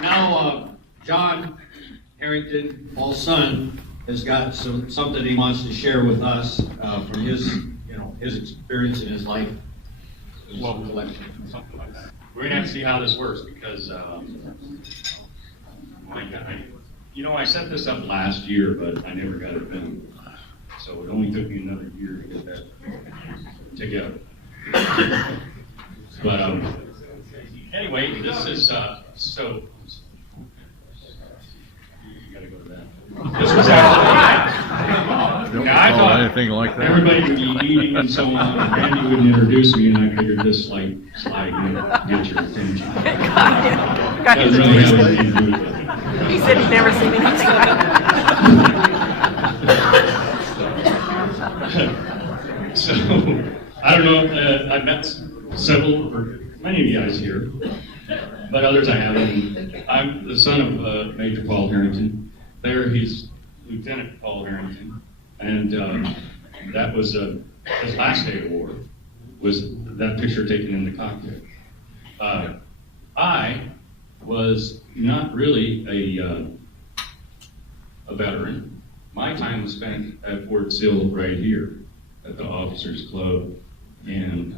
Now, John Harrington, Paul's son, has got something he wants to share with us from his, his experience in his life. Well, Collection. something like that. We're gonna have to see how this works because, I set this up last year, but I never got it done. So it only took me another year to get that together. But anyway, this is so. You gotta go to that. This was actually. Don't I call thought anything like that. everybody would be eating and so on, and Randy wouldn't introduce me, and I figured this slide would get your attention. Got his Doesn't really have attention. anything to do with it. He said he'd never seen anything like that. So, I don't know, I've met several, or many of you guys here, but others I haven't. I'm the son of Major Paul Harrington. There, he's Lieutenant Paul Harrington, and that was his last day of war, was that picture taken in the cockpit. I was not really a veteran. My time was spent at Fort Sill right here, at the Officers Club and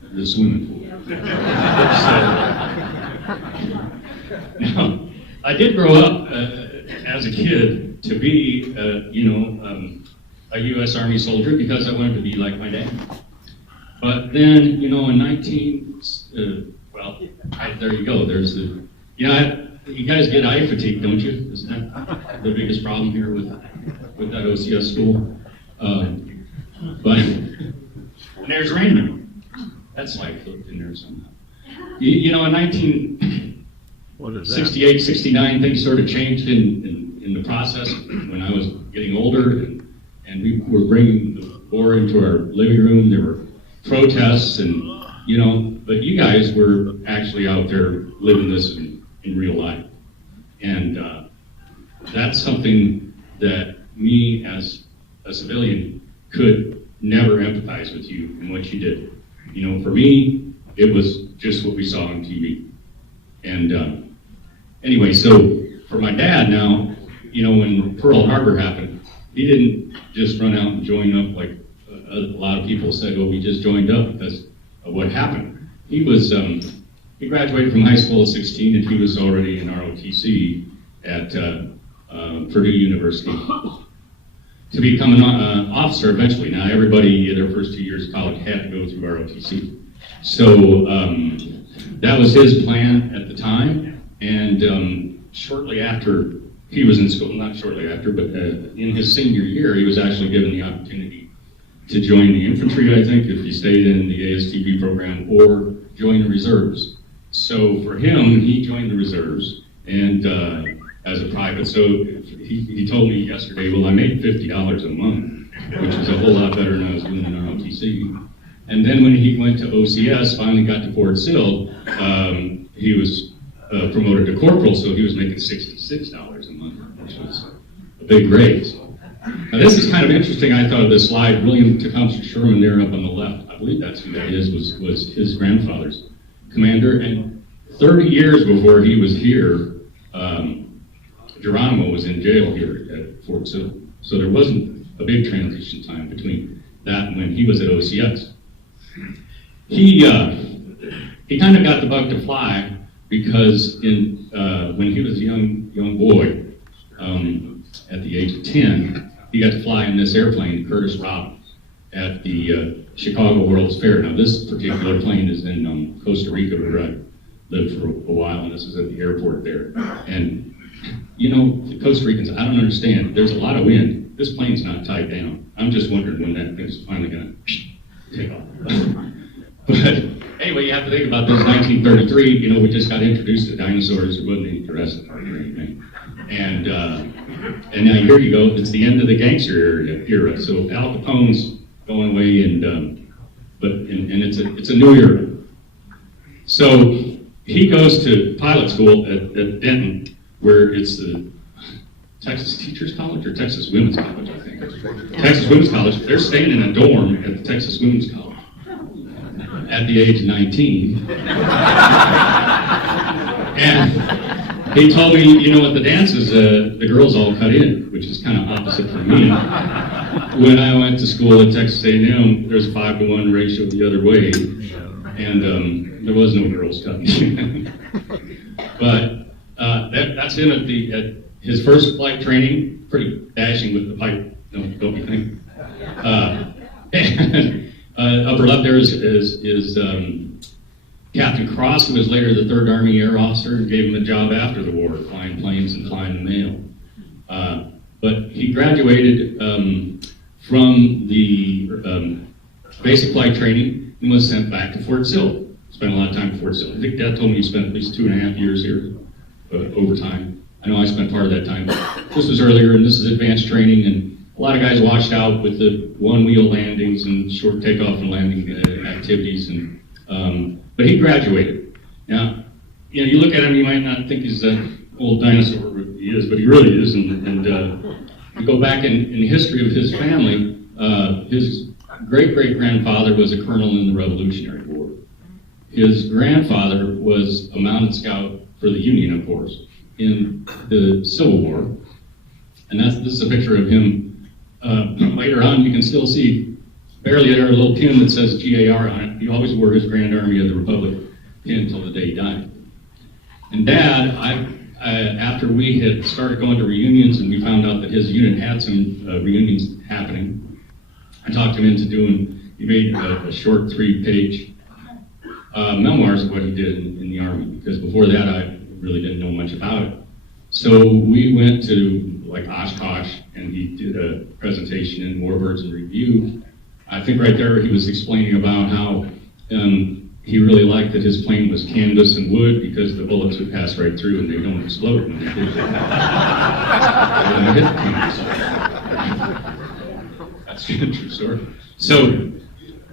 the swimming pool. Now, I did grow up as a kid to be, a U.S. Army soldier because I wanted to be like my dad. But then, in there you go. There's the, you guys get eye fatigue, don't you? Isn't that the biggest problem here with that OCS school? But and there's Raymond. That's life flipped in there somehow. In 1968, 69, things sort of changed in the process when I was getting older, and we were bringing the war into our living room. There were protests, and but you guys were actually out there living this in real life, and that's something that me as a civilian could never empathize with you and what you did. For me, it was just what we saw on TV. And anyway, so for my dad now, when Pearl Harbor happened, he didn't just run out and join up like a lot of people said, we just joined up because of what happened. He was, he graduated from high school at 16, and he was already in ROTC at Purdue University to become an officer eventually. Now, everybody, their first 2 years of college had to go through ROTC. So that was his plan at the time, and shortly after he was in school, not shortly after, but in his senior year, he was actually given the opportunity to join the infantry, I think, if he stayed in the ASTB program, or join the reserves. So for him, he joined the reserves, and as a private. So he told me yesterday, I made $50 a month, which is a whole lot better than I was doing in ROTC. And then when he went to OCS, finally got to Fort Sill, he was promoted to corporal, so he was making $66 a month, which was a big raise. Now this is kind of interesting. I thought of this slide. William Tecumseh Sherman there up on the left, I believe that's who that is, was his grandfather's commander. And 30 years before he was here, Geronimo was in jail here at Fort Sill. So there wasn't a big transition time between that and when he was at OCS. He kind of got the bug to fly because when he was a young boy, at the age of 10, he got to fly in this airplane, Curtis Robbins, at the Chicago World's Fair. Now this particular plane is in Costa Rica, where I lived for a while, and this is at the airport there. And the Costa Ricans, I don't understand. There's a lot of wind. This plane's not tied down. I'm just wondering when that thing's finally going to take off. But anyway, you have to think about this. 1933, we just got introduced to dinosaurs. There wasn't any Jurassic Park or anything. And now here you go. It's the end of the gangster era. So Al Capone's going away, and it's a new era. So he goes to pilot school at Denton, where it's the Texas Teachers College or Texas Women's College, I think. Texas Women's College. They're staying in a dorm at the Texas Women's College at the age of 19. And he told me, you know, at the dances, the girls all cut in, which is kind of opposite from me. When I went to school at Texas A&M, there's a 5-to-1 ratio the other way, and there was no girls cutting in. But that's him at his first flight training, pretty dashing with the pipe, don't you think? Upper left there is Captain Cross, who was later the 3rd Army Air Officer, and gave him a job after the war, flying planes and flying the mail. But he graduated from the basic flight training and was sent back to Fort Sill. Spent a lot of time at Fort Sill. I think Dad told me he spent at least 2.5 years here overtime. I know I spent part of that time. This was earlier, and this is advanced training, and a lot of guys washed out with the one-wheel landings and short takeoff and landing activities. But he graduated. Now, you know, you look at him, you might not think he's an old dinosaur. He is, but he really is. And you go back in history of his family, his great-great-grandfather was a colonel in the Revolutionary War. His grandfather was a mounted scout for the Union, of course, in the Civil War. And this is a picture of him. Later on, you can still see barely there a little pin that says GAR on it. He always wore his Grand Army of the Republic pin until the day he died. And Dad, after we had started going to reunions and we found out that his unit had some reunions happening, I talked him into he made a short 3-page memoirs of what he did in the Army, because before that I really didn't know much about it. So we went to like Oshkosh, and he did a presentation in Warbirds in Review. I think right there he was explaining about how he really liked that his plane was canvas and wood because the bullets would pass right through and they don't explode when they do. That's a true story. So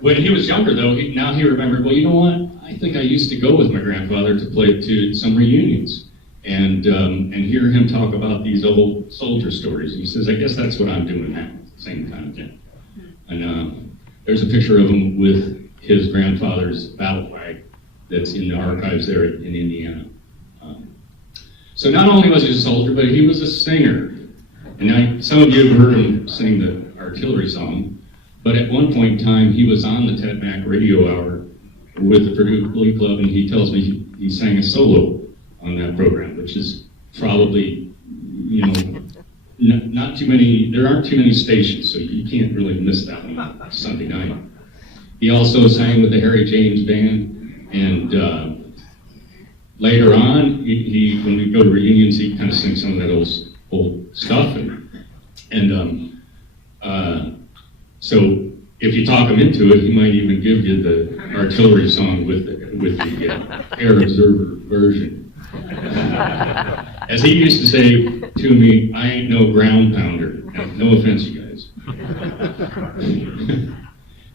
when he was younger, though, now he remembered, well, you know what? I think I used to go with my grandfather to play to some reunions and hear him talk about these old soldier stories. He says, I guess that's what I'm doing now, same kind of thing. And there's a picture of him with his grandfather's battle flag that's in the archives there in Indiana. So not only was he a soldier, but he was a singer. And some of you have heard him sing the artillery song, but at one point in time, he was on the Ted Mack radio hour with the Purdue Glee Club, and he tells me he sang a solo on that program, which is probably, you know, not too many, there aren't too many stations, so you can't really miss that one Sunday night. He also sang with the Harry James Band, and later on, when we go to reunions, he kind of sings some of that old stuff, so if you talk him into it, he might even give you the artillery song with the Air Observer version. As he used to say to me, I ain't no ground pounder. No offense, you guys.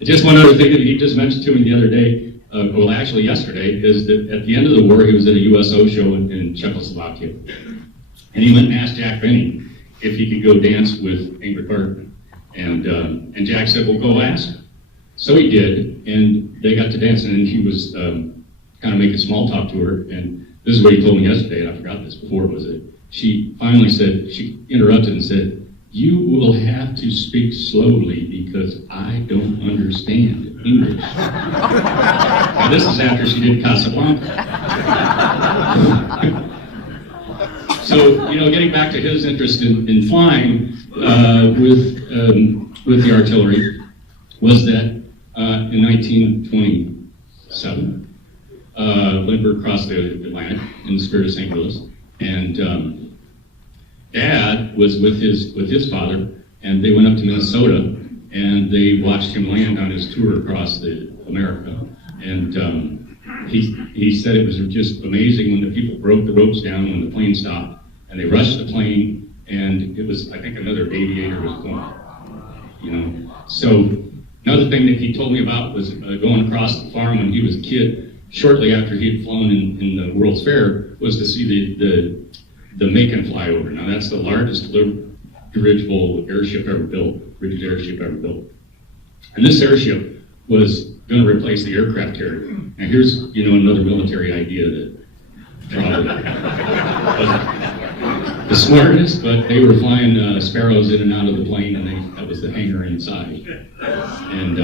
Just one other thing that he just mentioned to me the other day, well, actually yesterday, is that at the end of the war, he was at a USO show in Czechoslovakia. And he went and asked Jack Benny if he could go dance with Ingrid Bergman. And Jack said, well, go ask her. So he did, and they got to dancing, and he was kind of making small talk to her. And this is what he told me yesterday, and I forgot this before, was that she finally said, she interrupted and said, you will have to speak slowly because I don't understand English. Now, this is after she did Casablanca. So, you know, getting back to his interest in flying with the artillery was that in 1927, Lindbergh crossed the Atlantic in the spirit of St. Louis, and Dad was with his father, and they went up to Minnesota, and they watched him land on his tour across America. And he said it was just amazing when the people broke the ropes down when the plane stopped, and they rushed the plane, and it was, I think, another aviator was going. You know, so another thing that he told me about was going across the farm when he was a kid. Shortly after he had flown in the World's Fair, was to see the Macon flyover. Now that's the largest dirigible airship ever built, rigid airship ever built. And this airship was going to replace the aircraft carrier. Now here's, you know, another military idea that probably wasn't the smartest, but they were flying sparrows in and out of the plane, and that was the hangar inside. And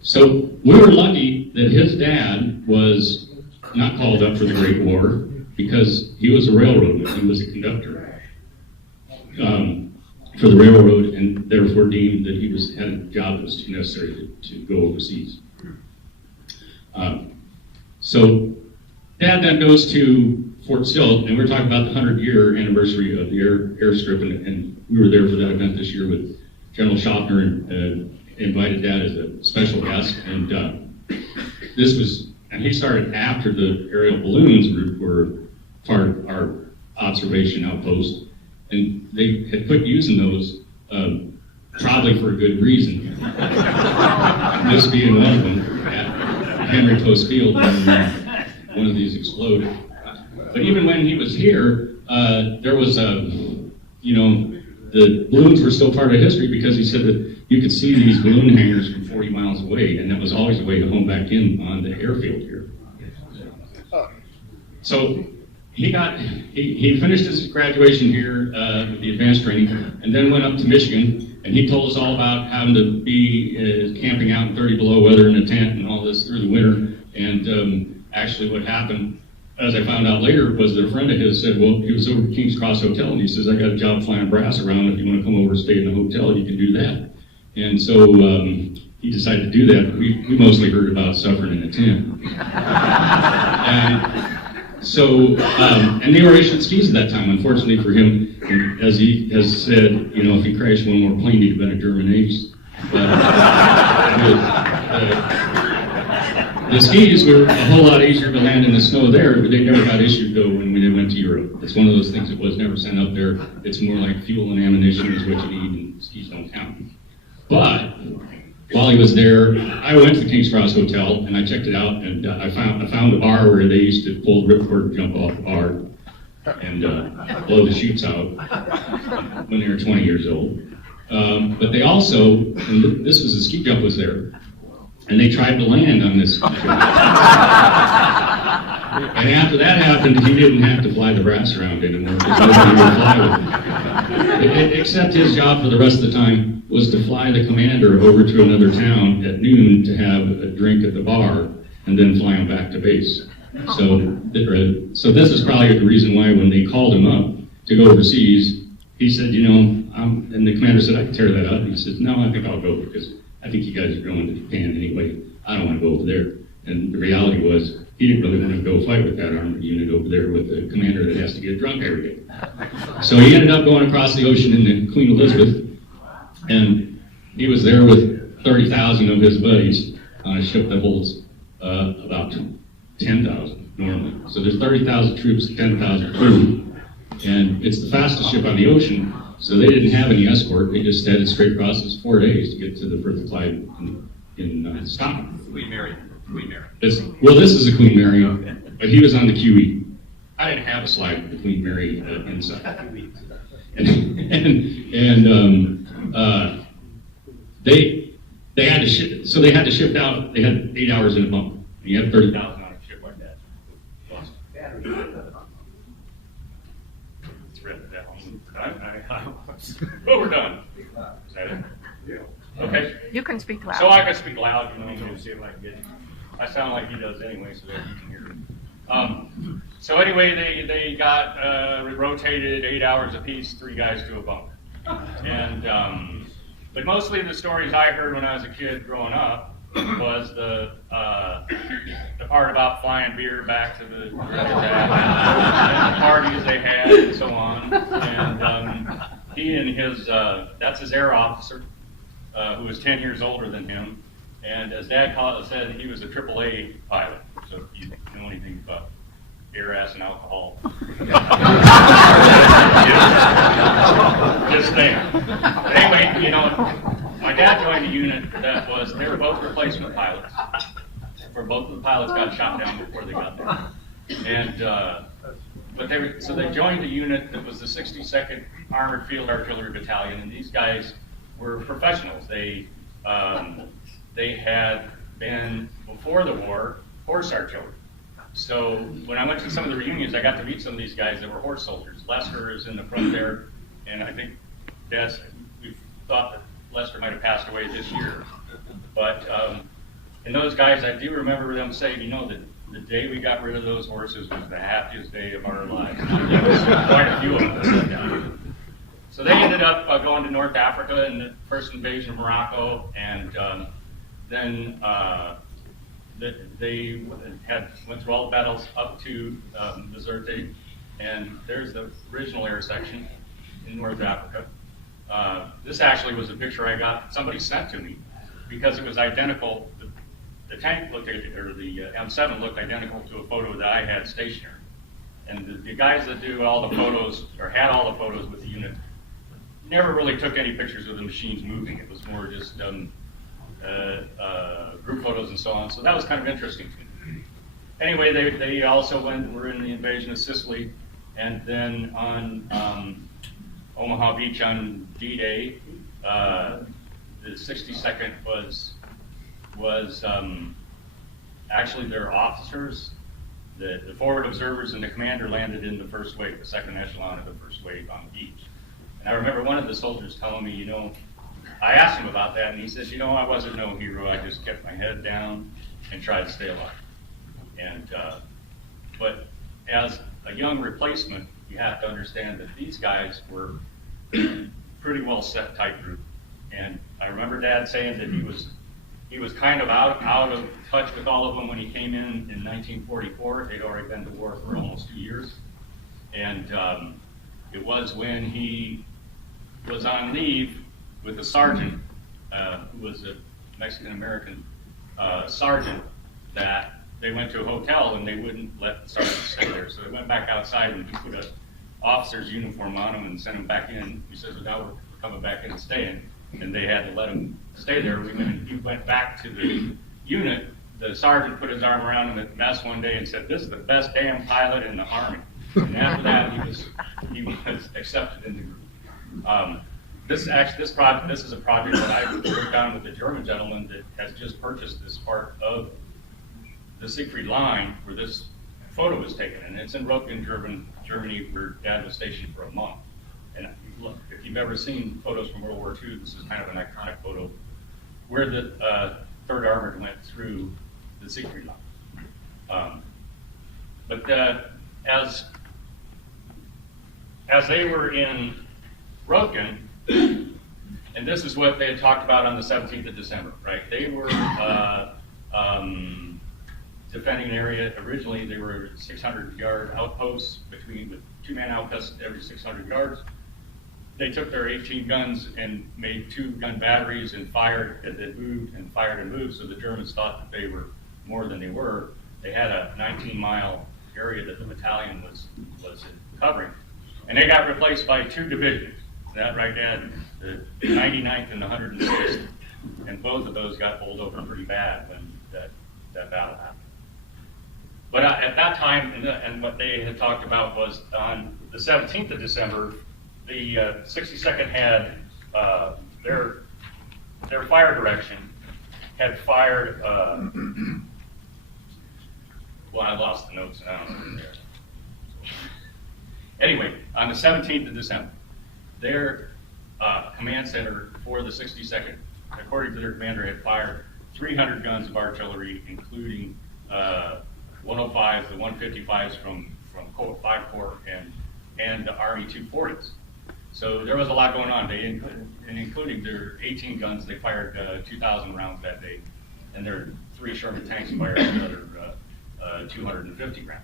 so we were lucky that his dad was not called up for the Great War because he was a railroadman. He was a conductor for the railroad, and therefore deemed that he had a job that was too necessary to go overseas. So Dad then goes to Fort Sill, and we're talking about the 100-year anniversary of the airstrip, and we were there for that event this year with General Schaffner, and invited Dad as a special guest. And and he started after the aerial balloons were part of our observation outpost, and they had quit using those probably for a good reason. This being one of them at Henry Post Field when one of these exploded. But even when he was here, there was the balloons were still part of history because he said that you could see these balloon hangars from 40 miles away, and that was always a way to home back in on the airfield here. So he finished his graduation here with the advanced training, and then went up to Michigan, and he told us all about having to be camping out in 30 below weather in a tent and all this through the winter. And actually what happened, as I found out later, was that a friend of his said, well, he was over at King's Cross Hotel, and he says, I got a job flying brass around. If you want to come over and stay in the hotel, you can do that. And so he decided to do that. We mostly heard about suffering in a tent. And they were issued skis at that time, unfortunately for him. And as he has said, if he crashed one more plane, he'd have been a German ace. But the skis were a whole lot easier to land in the snow there, but they never got issued, though, when they went to Europe. It's one of those things that was never sent up there. It's more like fuel and ammunition is what you need, and skis don't count. But while he was there, I went to the King's Cross Hotel, and I checked it out, and I found a bar where they used to pull the ripcord and jump off the bar and blow the chutes out when they were 20 years old. But they also, and this was the ski jump was there, and they tried to land on this ski jump. And after that happened, he didn't have to fly the brass around anymore because nobody would fly with him. Except his job for the rest of the time was to fly the commander over to another town at noon to have a drink at the bar and then fly him back to base. So this is probably the reason why when they called him up to go overseas, he said, and the commander said, I can tear that up. And he said, no, I think I'll go because I think you guys are going to Japan anyway. I don't want to go over there. And the reality was, he didn't really want to go fight with that armored unit over there with a commander that has to get drunk every day. So he ended up going across the ocean in the Queen Elizabeth, and he was there with 30,000 of his buddies on a ship that holds about 10,000 normally. So there's 30,000 troops, 10,000 crew, and it's the fastest ship on the ocean, so they didn't have any escort. They just headed straight across. It was 4 days to get to the Firth of Clyde in Scotland. Queen Mary. This is a Queen Mary, but he was on the QE. I didn't have a slide with the Queen Mary inside. They had to ship, so they had to ship out. They had 8 hours in a bump. And you have 30,000 on a ship like that. It's written down. Well, we're done. Is that it? Yeah. Okay. You can speak loud. So I can speak loud, see if I can get. I sound like he does anyway, so that you can hear him. So anyway, they got rotated 8 hours apiece, 3 guys to a bunk. And but mostly the stories I heard when I was a kid growing up was the part about flying beer back to the and the parties they had and so on. And he and his that's his air officer, who was 10 years older than him. And as Dad said, he was a AAA pilot. So if you know anything about air, ass, and alcohol, just there. But anyway, my dad joined a unit that they were both replacement pilots. Where both of the pilots got shot down before they got there. And so they joined a unit that was the 62nd Armored Field Artillery Battalion, and these guys were professionals. They had been, before the war, horse artillery. So when I went to some of the reunions, I got to meet some of these guys that were horse soldiers. Lester is in the front there, and I think we thought that Lester might have passed away this year. But and those guys, I do remember them saying, you know, that the day we got rid of those horses was the happiest day of our lives. Quite a few of them said that. So they ended up going to North Africa in the first invasion of Morocco, and then they went through all the battles up to Bizerte, and there's the original air section in North Africa. This actually was a picture I got, somebody sent to me, because it was identical. The tank looked, or the M7 looked identical to a photo that I had stationary. And the guys that do all the photos, or had all the photos with the unit, never really took any pictures of the machines moving. It was more just group photos and so on. So that was kind of interesting to me. Anyway, they also were in the invasion of Sicily, and then on Omaha Beach on D-Day, the 62nd was actually their officers, the forward observers and the commander landed in the first wave, the second echelon of the first wave on the beach. And I remember one of the soldiers telling me, you know, I asked him about that, and he says, you know, I wasn't no hero. I just kept my head down and tried to stay alive. And but as a young replacement, you have to understand that these guys were pretty well set type group. And I remember Dad saying that he was kind of out of touch with all of them when he came in 1944. They'd already been to war for almost 2 years. And it was when he was on leave with a sergeant, who was a Mexican-American sergeant, that they went to a hotel and they wouldn't let the sergeant stay there. So they went back outside and he put an officer's uniform on him and sent him back in. He says, well, now we're coming back in and staying. And they had to let him stay there. He went back to the unit. The sergeant put his arm around him at mess one day and said, this is the best damn pilot in the Army. And after that, he was accepted in the group. This is a project that I worked on with the German gentleman that has just purchased this part of the Siegfried line where this photo was taken. And it's in Rotgen, Germany, where Dad was stationed for a month. And look, if you've ever seen photos from World War II, this is kind of an iconic photo where the 3rd Armored went through the Siegfried line. But as they were in Rotgen, and this is what they had talked about on the 17th of December, right? They were defending an area. Originally, they were 600-yard outposts with 2-man outposts every 600 yards. They took their 18 guns and made 2 gun batteries and fired as they moved and fired and moved, so the Germans thought that they were more than they were. They had a 19-mile area that the battalion was covering. And they got replaced by 2 divisions. That right, Dad, the 99th and the 106th. And both of those got bowled over pretty bad when that battle happened. But at that time, and what they had talked about was on the 17th of December, the 62nd had their fire direction had fired. Well, I lost the notes, and I don't know where they're. Anyway, on the 17th of December, their command center for the 62nd, according to their commander, had fired 300 guns of artillery, including 105s, the 155s from 5 Corps, and the Army 240s. So there was a lot going on. And including their 18 guns, they fired 2,000 rounds that day, and their 3 Sherman tanks fired another 250 rounds.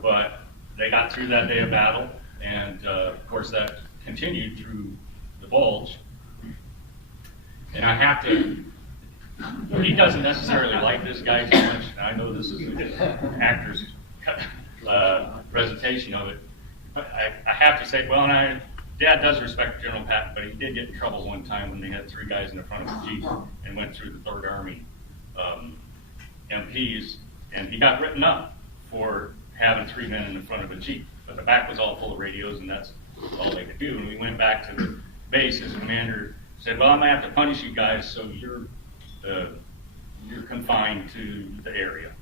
But they got through that day of battle, and of course that continued through the Bulge. And I have to, he doesn't necessarily like this guy too much. I know this is an actor's presentation of it. But I have to say, well, and Dad does respect General Patton, but he did get in trouble one time when they had 3 guys in the front of the Jeep and went through the 3rd Army MPs, and he got written up for having 3 men in the front of a Jeep. But the back was all full of radios, and that's all they could do. And we went back to the base. His commander said, well, I'm going to have to punish you guys, so you're confined to the area.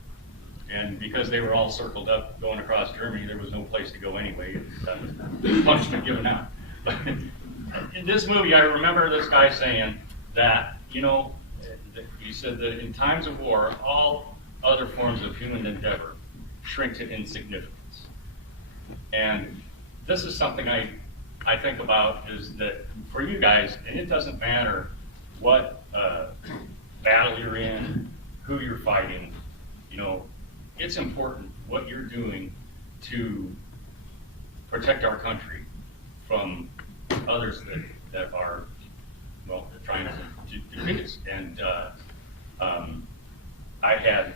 And because they were all circled up going across Germany, there was no place to go anyway. Punishment given out. But in this movie, I remember this guy saying that, you know, he said that in times of war, all other forms of human endeavor shrink to insignificance. And this is something I think about, is that for you guys, and it doesn't matter what battle you're in, who you're fighting, you know, it's important what you're doing to protect our country from others that are, well, they're trying to defeat us. And I had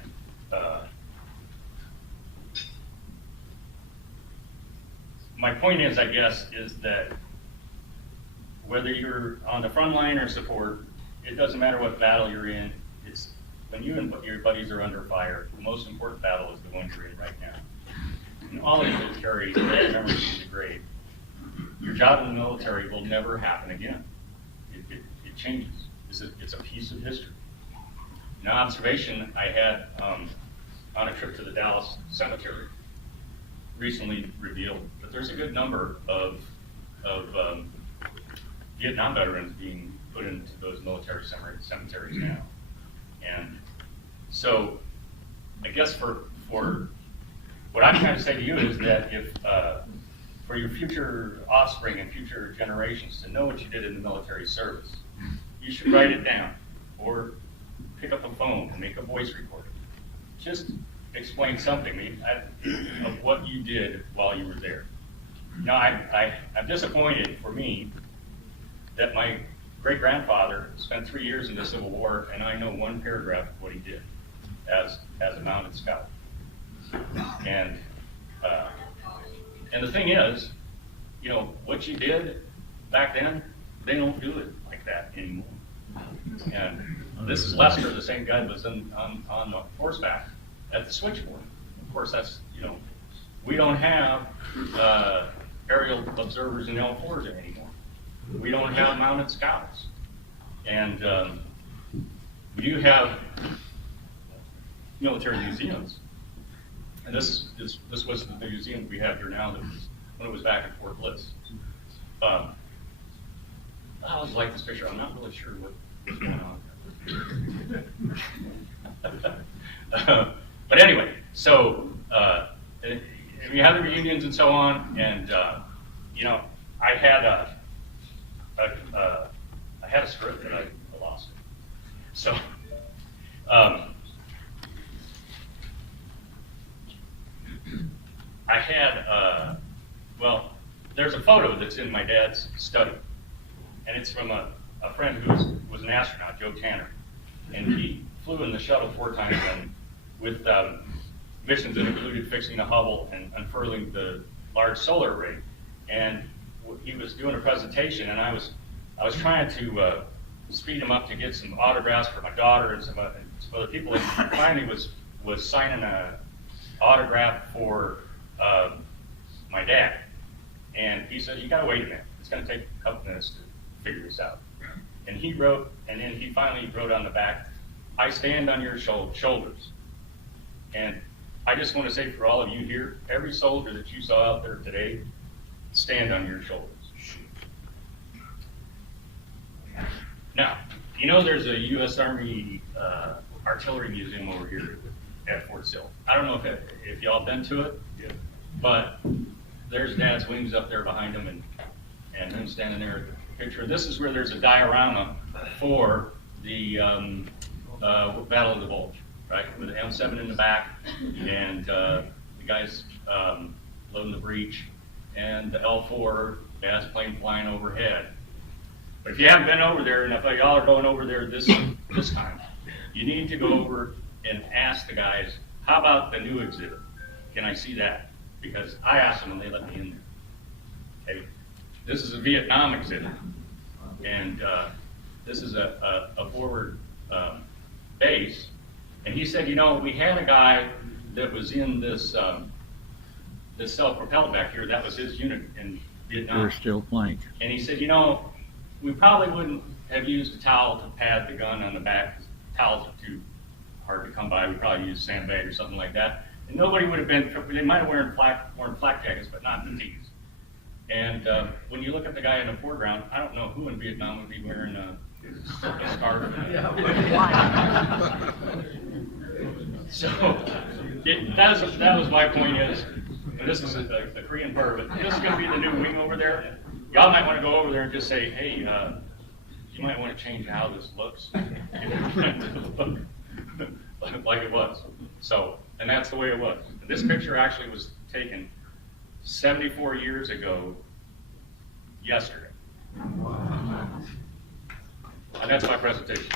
my point is, I guess, is that whether you're on the front line or support, it doesn't matter what battle you're in. It's when you and your buddies are under fire, the most important battle is the one you're in right now. And all of you will carry memories to the grave. Your job in the military will never happen again. It changes. It's a piece of history. An observation I had on a trip to the Dallas cemetery recently revealed that there's a good number of Vietnam veterans being put into those military cemeteries now. And so I guess for what I'm trying to say to you is that if for your future offspring and future generations to know what you did in the military service, you should write it down or pick up a phone and make a voice recording. Just explain something of what you did while you were there. Now, I'm disappointed for me that my great-grandfather spent 3 years in the Civil War, and I know one paragraph of what he did as a mounted scout. And the thing is, you know, what you did back then, they don't do it like that anymore. And this is Lester, the same guy that was on the horseback at the switchboard. Of course, that's, you know, we don't have aerial observers in L4s anymore. We don't have mounted scouts. And we do have military museums. And this was the museum we have here now that was when it was back at Fort Bliss. I always like this picture. I'm not really sure what's going on. But anyway, so we have the reunions and so on, and you know, I had a script that I lost. So I had well, there's a photo that's in my dad's study, and it's from a friend who was an astronaut, Joe Tanner, and he flew in the shuttle 4 times with missions that included fixing the Hubble and unfurling the large solar array. And he was doing a presentation, and I was trying to speed him up to get some autographs for my daughter and some other people. And he finally was signing an autograph for my dad. And he said, "You gotta wait a minute. It's gonna take a couple minutes to figure this out." And he wrote, and then he finally wrote on the back, "I stand on your shoulders." And I just want to say for all of you here, every soldier that you saw out there today, stand on your shoulders. Now, you know there's a U.S. Army Artillery Museum over here at Fort Sill. I don't know if y'all been to it, but there's Dad's wings up there behind him, and him standing there at the picture. This is where there's a diorama for the Battle of the Bulge, right? With the M7 in the back, and the guys loading the breech, and the L4 gas plane flying overhead. But if you haven't been over there, and if y'all are going over there this time, you need to go over and ask the guys, how about the new exhibit? Can I see that? Because I asked them and they let me in there. Okay. This is a Vietnam exhibit, and this is a forward base. And he said, you know, we had a guy that was in this self-propelled back here. That was his unit in Vietnam. They're still blank. And he said, you know, we probably wouldn't have used a towel to pad the gun on the back. Towels are too hard to come by. We probably used sandbag or something like that. And nobody would have been, they might have worn flak jackets, but not fatigues. And when you look at the guy in the foreground, I don't know who in Vietnam would be wearing a scarf. So that was my point is, and this is the Korean part of it, this is going to be the new wing over there. Y'all might want to go over there and just say, hey, you might want to change how this looks. Like it was. So, and that's the way it was. This picture actually was taken 74 years ago yesterday. And that's my presentation.